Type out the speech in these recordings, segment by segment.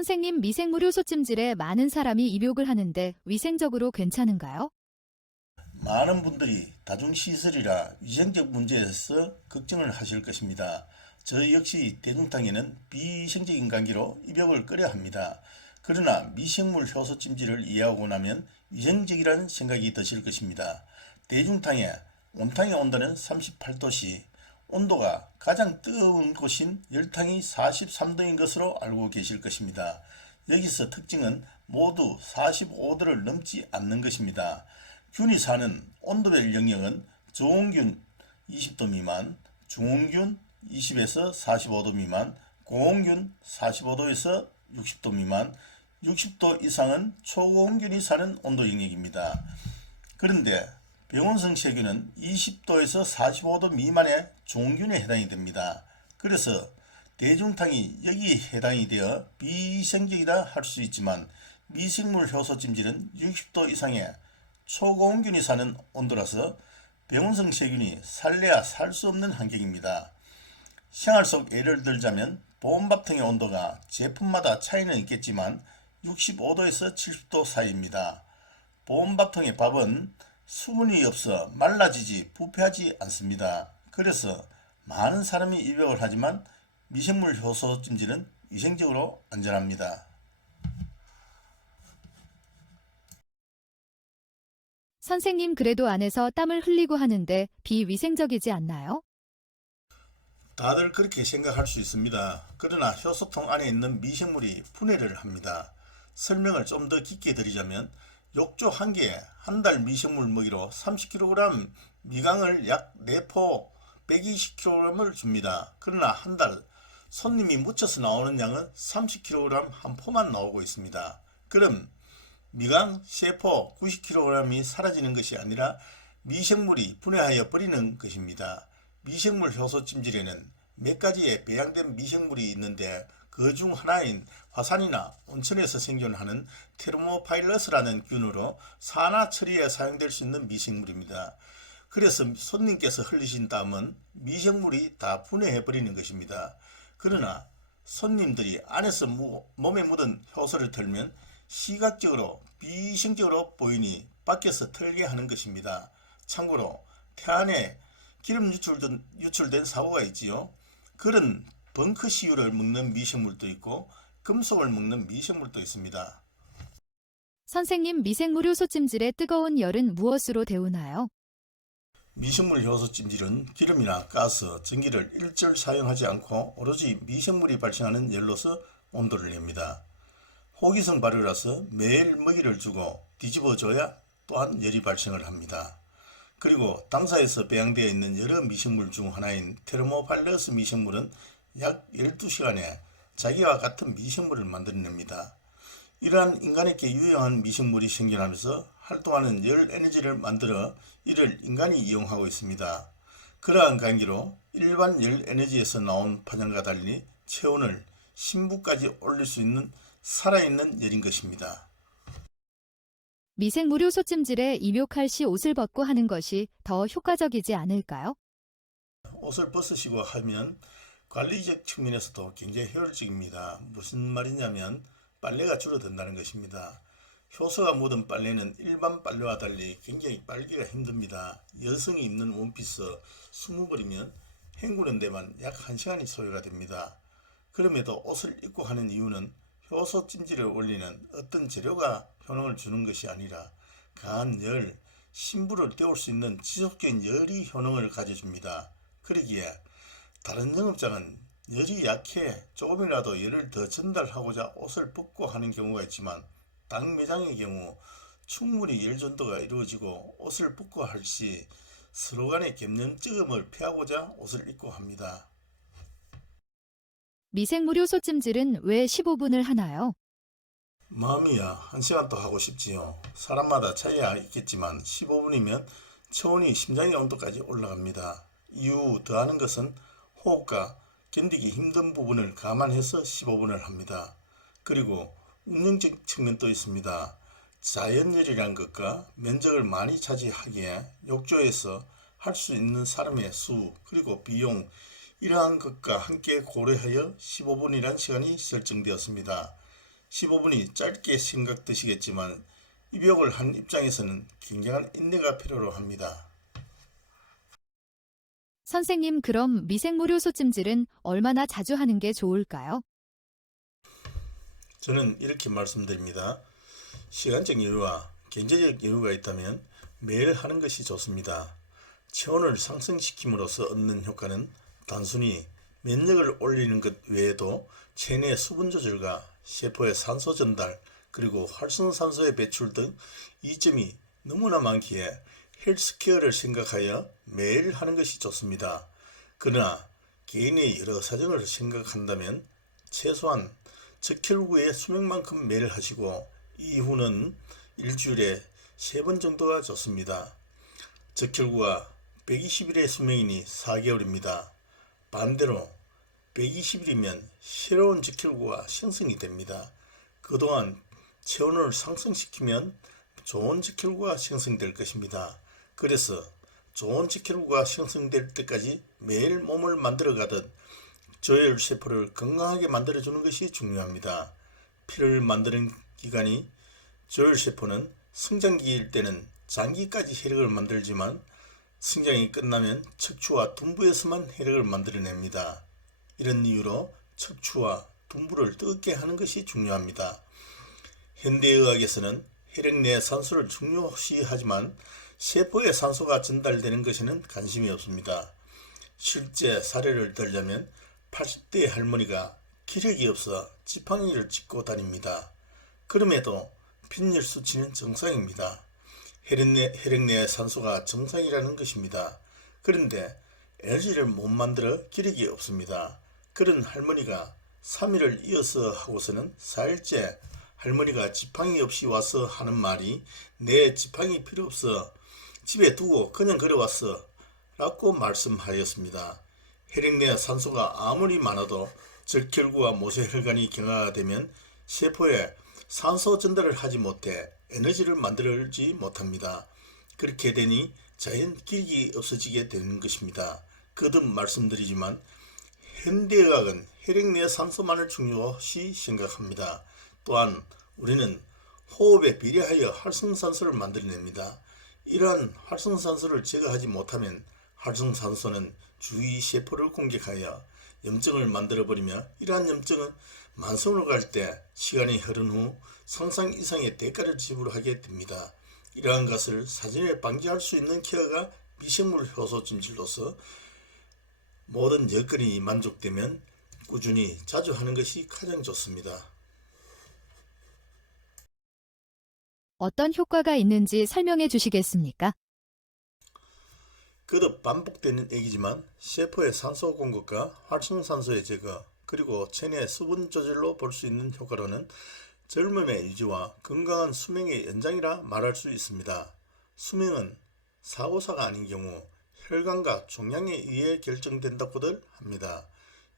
선생님, 미생물 효소 찜질에 많은 사람이 입욕을 하는데 위생적으로 괜찮은가요? 많은 분들이 다중시설이라 위생적 문제에서 걱정을 하실 것입니다. 저 역시 대중탕에는 비위생적인 관계로 입욕을 꺼려 합니다. 그러나 미생물 효소 찜질을 이해하고 나면 위생적이라는 생각이 드실 것입니다. 대중탕의 온탕의 온도는 38도씨, 온도가 가장 뜨거운 곳인 열탕이 43도인 것으로 알고 계실 것입니다. 여기서 특징은 모두 45도를 넘지 않는 것입니다. 균이 사는 온도별 영역은 저온균 20도 미만, 중온균 20에서 45도 미만, 고온균 45도에서 60도 미만, 60도 이상은 초고온균이 사는 온도 영역입니다. 그런데 병원성 세균은 20도에서 45도 미만의 종균에 해당이 됩니다. 그래서 대중탕이 여기에 해당이 되어 비위생적이다 할 수 있지만 미생물 효소 찜질은 60도 이상의 초고온균이 사는 온도라서 병원성 세균이 살래야 살 수 없는 환경입니다. 생활 속 예를 들자면 보온밥통의 온도가 제품마다 차이는 있겠지만 65도에서 70도 사이입니다. 보온밥통의 밥은 수분이 없어 말라지지 부패하지 않습니다. 그래서 많은 사람이 입욕을 하지만 미생물 효소 찜질은 위생적으로 안전합니다. 선생님, 그래도 안에서 땀을 흘리고 하는데 비위생적이지 않나요? 다들 그렇게 생각할 수 있습니다. 그러나 효소통 안에 있는 미생물이 분해를 합니다. 설명을 좀 더 깊게 드리자면 욕조 한 개에 한 달 미생물 먹이로 30kg 미강을 약 4포 120kg을 줍니다. 그러나 한 달 손님이 묻혀서 나오는 양은 30kg 한 포만 나오고 있습니다. 그럼 미강 3포 90kg이 사라지는 것이 아니라 미생물이 분해하여 버리는 것입니다. 미생물 효소 찜질에는 몇 가지의 배양된 미생물이 있는데 그 중 하나인 화산이나 온천에서 생존하는 테르모파일러스라는 균으로 산화 처리에 사용될 수 있는 미생물입니다. 그래서 손님께서 흘리신 땀은 미생물이 다 분해해 버리는 것입니다. 그러나 손님들이 안에서 몸에 묻은 효소를 털면 시각적으로 비위생적으로 보이니 밖에서 털게 하는 것입니다. 참고로 태안에 기름 유출된 사고가 있지요. 그런 벙커시유를 먹는 미생물도 있고 금속을 먹는 미생물도 있습니다. 선생님, 미생물 효소 찜질의 뜨거운 열은 무엇으로 데우나요? 미생물 효소 찜질은 기름이나 가스, 전기를 일절 사용하지 않고 오로지 미생물이 발생하는 열로서 온도를 냅니다. 호기성 발효라서 매일 먹이를 주고 뒤집어줘야 또한 열이 발생을 합니다. 그리고 당사에서 배양되어 있는 여러 미생물 중 하나인 테르모팔레스 미생물은 약 12시간에 자기와 같은 미생물을 만들어냅니다. 이러한 인간에게 유용한 미생물이 생겨나면서 활동하는 열 에너지를 만들어 이를 인간이 이용하고 있습니다. 그러한 관계로 일반 열 에너지에서 나온 파장과 달리 체온을 10부까지 올릴 수 있는 살아있는 열인 것입니다. 미생물 효소 찜질에 입욕할 시 옷을 벗고 하는 것이 더 효과적이지 않을까요? 옷을 벗으시고 하면 관리적 측면에서도 굉장히 효율적입니다. 무슨 말이냐면 빨래가 줄어든다는 것입니다. 효소가 묻은 빨래는 일반 빨래와 달리 굉장히 빨기가 힘듭니다. 여성이 입는 원피스 20벌이면 헹구는 데만 약 1시간이 소요가 됩니다. 그럼에도 옷을 입고 하는 이유는 효소 찜질에 올리는 어떤 재료가 효능을 주는 것이 아니라 강한 열, 신부를 때울 수 있는 지속적인 열이 효능을 가져줍니다. 그러기에 다른 영업장은 열이 약해 조금이라도 열을 더 전달하고자 옷을 벗고 하는 경우가 있지만 당 매장의 경우 충분히 열 전도가 이루어지고 옷을 벗고 할 시 서로 간의 겹념증을 피하고자 옷을 입고 합니다. 미생물 효소 찜질은 왜 15분을 하나요? 마음이야 1시간 또 하고 싶지요. 사람마다 차이가 있겠지만 15분이면 체온이 심장의 온도까지 올라갑니다. 이후 더하는 것은 호흡과 견디기 힘든 부분을 감안해서 15분을 합니다. 그리고 운영적 측면도 있습니다. 자연열이란 것과 면적을 많이 차지하기에 욕조에서 할 수 있는 사람의 수 그리고 비용 이러한 것과 함께 고려하여 15분이란 시간이 설정되었습니다. 15분이 짧게 생각되시겠지만 입욕을 한 입장에서는 굉장한 인내가 필요로 합니다. 선생님, 그럼 미생물효소 찜질은 얼마나 자주 하는 게 좋을까요? 저는 이렇게 말씀드립니다. 시간적 여유와 경제적 여유가 있다면 매일 하는 것이 좋습니다. 체온을 상승시킴으로써 얻는 효과는 단순히 면역을 올리는 것 외에도 체내 수분 조절과 세포의 산소 전달, 그리고 활성산소의 배출 등 이점이 너무나 많기에 헬스케어를 생각하여 매일 하는 것이 좋습니다. 그러나 개인의 여러 사정을 생각한다면 최소한 적혈구의 수명만큼 매일 하시고 이후는 일주일에 3번 정도가 좋습니다. 적혈구가 120일의 수명이니 4개월입니다. 반대로 120일이면 새로운 적혈구가 생성이 됩니다. 그동안 체온을 상승시키면 좋은 적혈구가 생성될 것입니다. 그래서 좋은 적혈구가 생성될 때까지 매일 몸을 만들어가듯 조혈세포를 건강하게 만들어주는 것이 중요합니다. 피를 만드는 기관이 조혈세포는 성장기일 때는 장기까지 혈액을 만들지만 성장이 끝나면 척추와 둔부에서만 혈액을 만들어냅니다. 이런 이유로 척추와 둔부를 뜨겁게 하는 것이 중요합니다. 현대의학에서는 혈액 내 산소를 중요시하지만 세포에 산소가 전달되는 것에는 관심이 없습니다. 실제 사례를 들자면 80대 할머니가 기력이 없어 지팡이를 짚고 다닙니다. 그럼에도 빈혈 수치는 정상입니다. 혈액 내 산소가 정상이라는 것입니다. 그런데 에너지를 못 만들어 기력이 없습니다. 그런 할머니가 3일을 이어서 하고서는 4일째 할머니가 지팡이 없이 와서 하는 말이 내 지팡이 필요 없어 집에 두고 그냥 걸어왔어 라고 말씀하였습니다. 혈액 내 산소가 아무리 많아도 적혈구와 모세혈관이 경화가 되면 세포에 산소 전달을 하지 못해 에너지를 만들지 못합니다. 그렇게 되니 자연 기력이 없어지게 되는 것입니다. 거듭 말씀드리지만 현대의학은 혈액 내 산소만을 중요시 생각합니다. 또한 우리는 호흡에 비례하여 활성산소를 만들어냅니다. 이러한 활성산소를 제거하지 못하면 활성산소는 주위 세포를 공격하여 염증을 만들어버리며 이러한 염증은 만성으로 갈 때 시간이 흐른 후 상상 이상의 대가를 지불하게 됩니다. 이러한 것을 사전에 방지할 수 있는 케어가 미생물 효소 찜질로서 모든 여건이 만족되면 꾸준히 자주 하는 것이 가장 좋습니다. 어떤 효과가 있는지 설명해 주시겠습니까? 거듭 반복되는 얘기지만 세포의 산소 공급과 활성산소의 제거 그리고 체내 수분 조절로 볼 수 있는 효과로는 젊음의 유지와 건강한 수명의 연장이라 말할 수 있습니다. 수명은 사고사가 아닌 경우 혈관과 종양에 의해 결정된다고들 합니다.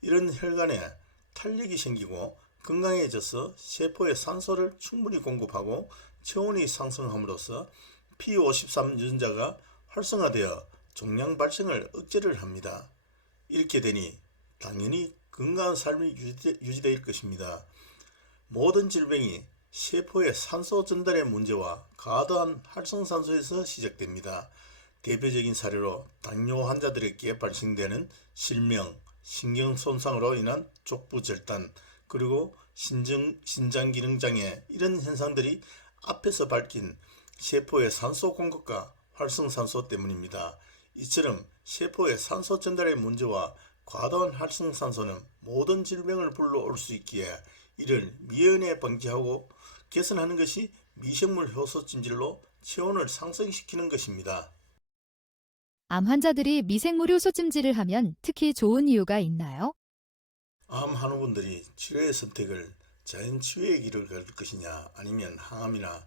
이런 혈관에 탄력이 생기고 건강해져서 세포에 산소를 충분히 공급하고 체온이 상승함으로써 P53 유전자가 활성화되어 종양 발생을 억제를 합니다. 이렇게 되니 당연히 건강한 삶이 유지될 것입니다. 모든 질병이 세포의 산소 전달의 문제와 과도한 활성산소에서 시작됩니다. 대표적인 사례로 당뇨 환자들에게 발생되는 실명, 신경 손상으로 인한 족부절단, 그리고 신장기능장애 이런 현상들이 앞에서 밝힌 세포의 산소 공급과 활성산소 때문입니다. 이처럼 세포의 산소 전달의 문제와 과도한 활성산소는 모든 질병을 불러올 수 있기에 이를 미연에 방지하고 개선하는 것이 미생물 효소 찜질로 체온을 상승시키는 것입니다. 암 환자들이 미생물효소 찜질을 하면 특히 좋은 이유가 있나요? 암 환우분들이 치료의 선택을 자연 치유의 길을 갈 것이냐 아니면 항암이나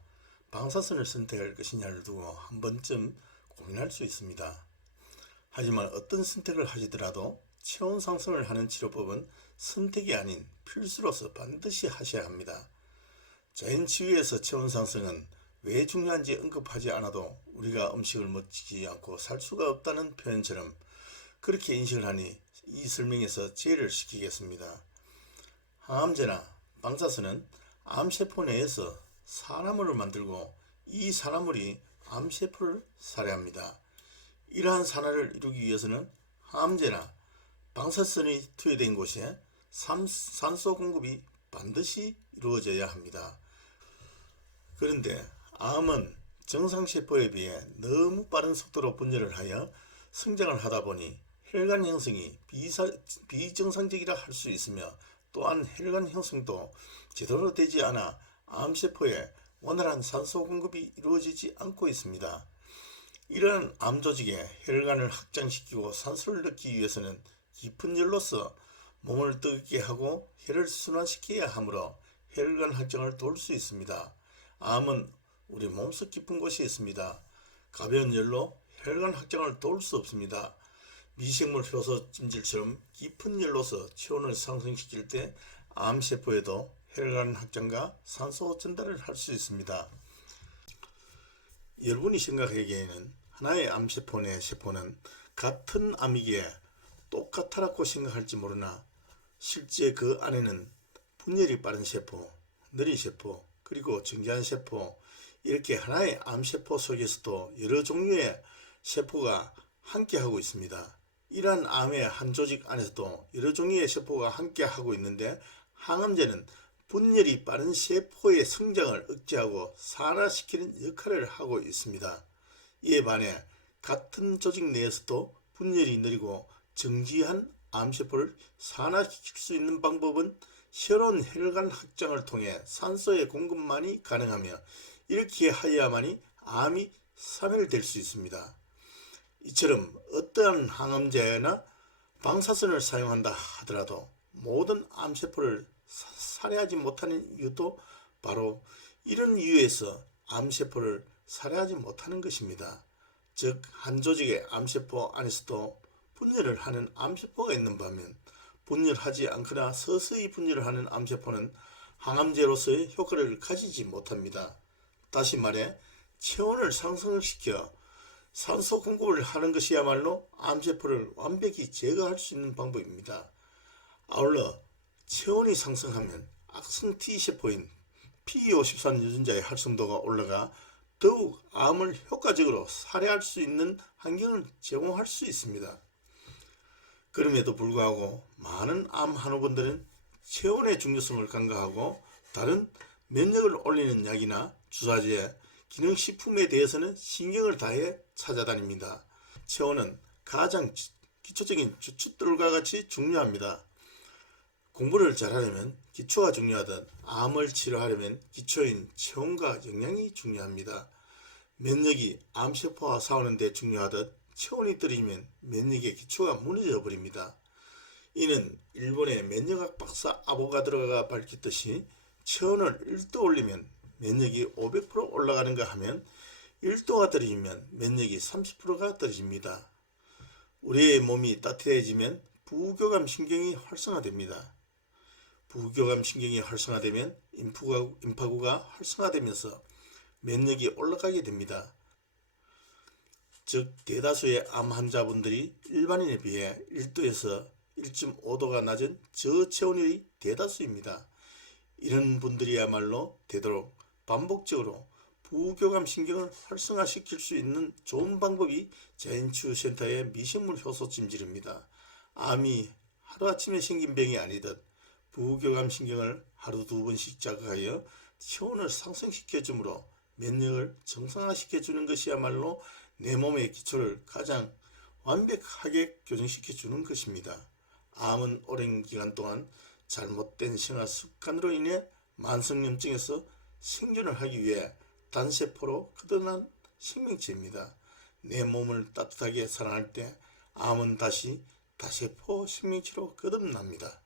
방사선을 선택할 것이냐를 두고 한 번쯤 고민할 수 있습니다. 하지만 어떤 선택을 하시더라도 체온 상승을 하는 치료법은 선택이 아닌 필수로서 반드시 하셔야 합니다. 자연 치유에서 체온 상승은 왜 중요한지 언급하지 않아도 우리가 음식을 먹지 않고 살 수가 없다는 표현처럼 그렇게 인식을 하니 이 설명에서 제의를 시키겠습니다. 항암제나 방사선은 암세포 내에서 산화물을 만들고 이 산화물이 암세포를 살해합니다. 이러한 산화를 이루기 위해서는 항암제나 방사선이 투여된 곳에 산소 공급이 반드시 이루어져야 합니다. 그런데 암은 정상세포에 비해 너무 빠른 속도로 분열을 하여 성장을 하다 보니 혈관 형성이 비정상적이라 할 수 있으며, 또한 혈관 형성도 제대로 되지 않아 암세포에 원활한 산소 공급이 이루어지지 않고 있습니다. 이러한 암조직의 혈관을 확장시키고 산소를 넣기 위해서는 깊은 열로서 몸을 뜨겁게 하고 혈을 순환시켜야 하므로 혈관 확장을 도울 수 있습니다. 암은 우리 몸속 깊은 곳에 있습니다. 가벼운 열로 혈관 확장을 도울 수 없습니다. 미생물 효소 찜질처럼 깊은 열로서 체온을 상승시킬 때 암세포에도 혈관 확장과 산소 전달을 할 수 있습니다. 여러분이 생각하기에는 하나의 암세포 내 세포는 같은 암이기에 똑같다라고 생각할지 모르나, 실제 그 안에는 분열이 빠른 세포, 느린 세포, 그리고 정지한 세포, 이렇게 하나의 암세포 속에서도 여러 종류의 세포가 함께하고 있습니다. 이러한 암의 한 조직 안에서도 여러 종류의 세포가 함께하고 있는데, 항암제는 분열이 빠른 세포의 성장을 억제하고 산화시키는 역할을 하고 있습니다. 이에 반해 같은 조직 내에서도 분열이 느리고 정지한 암세포를 산화시킬 수 있는 방법은 새로운 혈관 확장을 통해 산소의 공급만이 가능하며, 이렇게 하여야만이 암이 사멸될 수 있습니다. 이처럼 어떠한 항암제나 방사선을 사용한다 하더라도 모든 암세포를 살해하지 못하는 이유도 바로 이런 이유에서 암세포를 살해하지 못하는 것입니다. 즉, 한 조직의 암세포 안에서도 분열을 하는 암세포가 있는 반면, 분열하지 않거나 서서히 분열을 하는 암세포는 항암제로서의 효과를 가지지 못합니다. 다시 말해 체온을 상승시켜 산소 공급을 하는 것이야말로 암세포를 완벽히 제거할 수 있는 방법입니다. 아울러 체온이 상승하면 악성 T세포인 p53 유전자의 활성도가 올라가 더욱 암을 효과적으로 살해할 수 있는 환경을 제공할 수 있습니다. 그럼에도 불구하고 많은 암 환우분들은 체온의 중요성을 간과하고 다른 면역을 올리는 약이나 주사제, 기능식품에 대해서는 신경을 다해 찾아다닙니다. 체온은 가장 기초적인 주춧돌과 같이 중요합니다. 공부를 잘하려면 기초가 중요하듯 암을 치료하려면 기초인 체온과 영양이 중요합니다. 면역이 암세포와 싸우는 데 중요하듯 체온이 떨어지면 면역의 기초가 무너져 버립니다. 이는 일본의 면역학 박사 아보가드로가 밝혔듯이 체온을 1도 올리면 면역이 500% 올라가는가 하면 1도가 떨어지면 면역이 30%가 떨어집니다. 우리의 몸이 따뜻해지면 부교감 신경이 활성화됩니다. 부교감 신경이 활성화되면 임파구가 활성화되면서 면역이 올라가게 됩니다. 즉, 대다수의 암 환자분들이 일반인에 비해 1도에서 1.5도가 낮은 저체온이 대다수입니다. 이런 분들이야말로 되도록 반복적으로 부교감 신경을 활성화시킬 수 있는 좋은 방법이 자연치유센터의 미생물 효소 찜질입니다. 암이 하루아침에 생긴 병이 아니듯 부교감 신경을 하루 2번씩 자극하여 체온을 상승시켜 주므로 면역을 정상화시켜 주는 것이야말로 내 몸의 기초를 가장 완벽하게 교정시켜 주는 것입니다. 암은 오랜 기간 동안 잘못된 생활 습관으로 인해 만성염증에서 생존을 하기 위해 단세포로 거듭난 생명체입니다. 내 몸을 따뜻하게 사랑할 때 암은 다시 다세포 생명체로 거듭납니다.